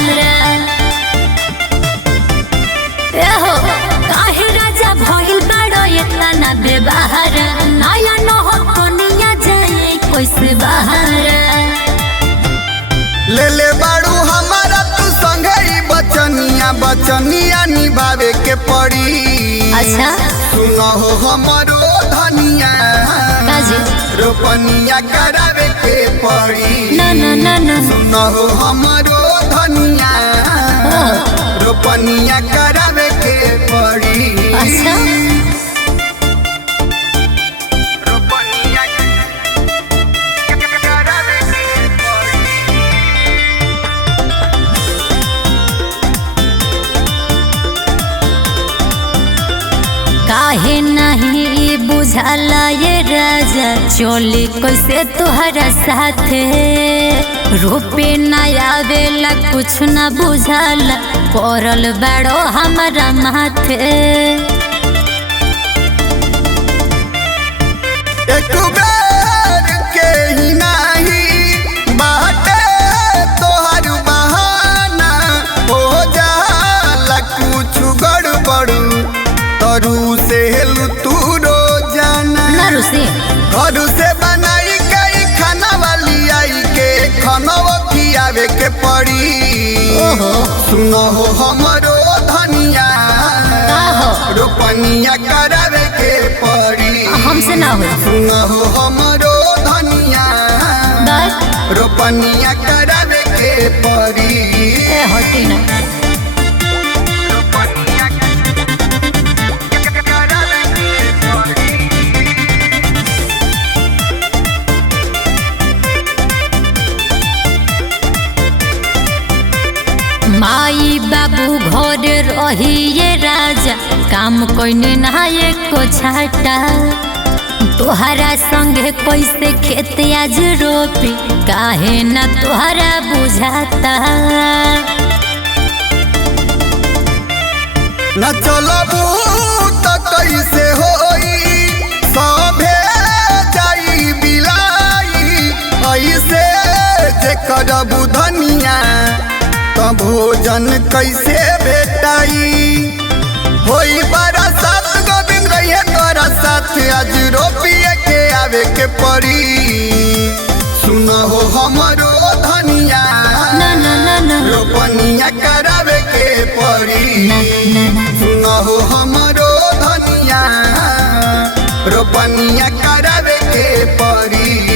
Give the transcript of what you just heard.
सहारा। एहो काहे राजा भइल बाड़ो इतना ना बेबहार, नया न हो कोनिया जाए कैसे बाहर। ले ले बाड़ू हमारा तू संगे ही बचनिया, बचनिया निभावे के पड़ी। अच्छा सुनो हो हमारो धनिया, काजी रोपनिया करावे के पड़ी। ना ना ना ना सुनो हो हमारो धनिया, रोपनिया करावे के पड़ी। अच्छा रोपनिया करावे के पड़ी। काहे नहीं बुझाला ये राजा, चोली कैसे तुहरा साथे। रोपे न आवेला कुछ न बुझाला, पड़ल बड़ो हमारा माथे। एक बेर के ही नाही बाटे तोहर बहाना, हो जाला कुछ गड़बड़ तरू से तू रोजाना। नरू से घरू से बनाई गई खाना वाली आई के खाना खियावे के पड़ी। ओहो सुनो हो हमरो धनिया, आहो रोपनिया करावे के पड़ी। हमसे ना हो सुनो हो हमरो धनिया, बस रोपनिया करावे के पड़ी। ए हटी ना। रोपनिया करावे के पड़ी। माई बाबू घर रही ये राजा, काम कोइने ना एको छाटा। तोहरा संगे कैसे खेत आज रोपी, काहे ना तोहरा बुझाता। न चलबू तो कैसे होई, सभे जाई बिलाई। ऐसे जे करबू धनिया तो भोजन कैसे भेटाई। होई बड़ा साथ गोविंद रहिए तोरा साथ, आज रोपिए के आवे के पड़ी। सुनो हो हमरो धनिया, ना ना ना ना रोपनिया करावे के पड़ी। सुनो हो हमरो धनिया, रोपनिया करावे के पड़ी।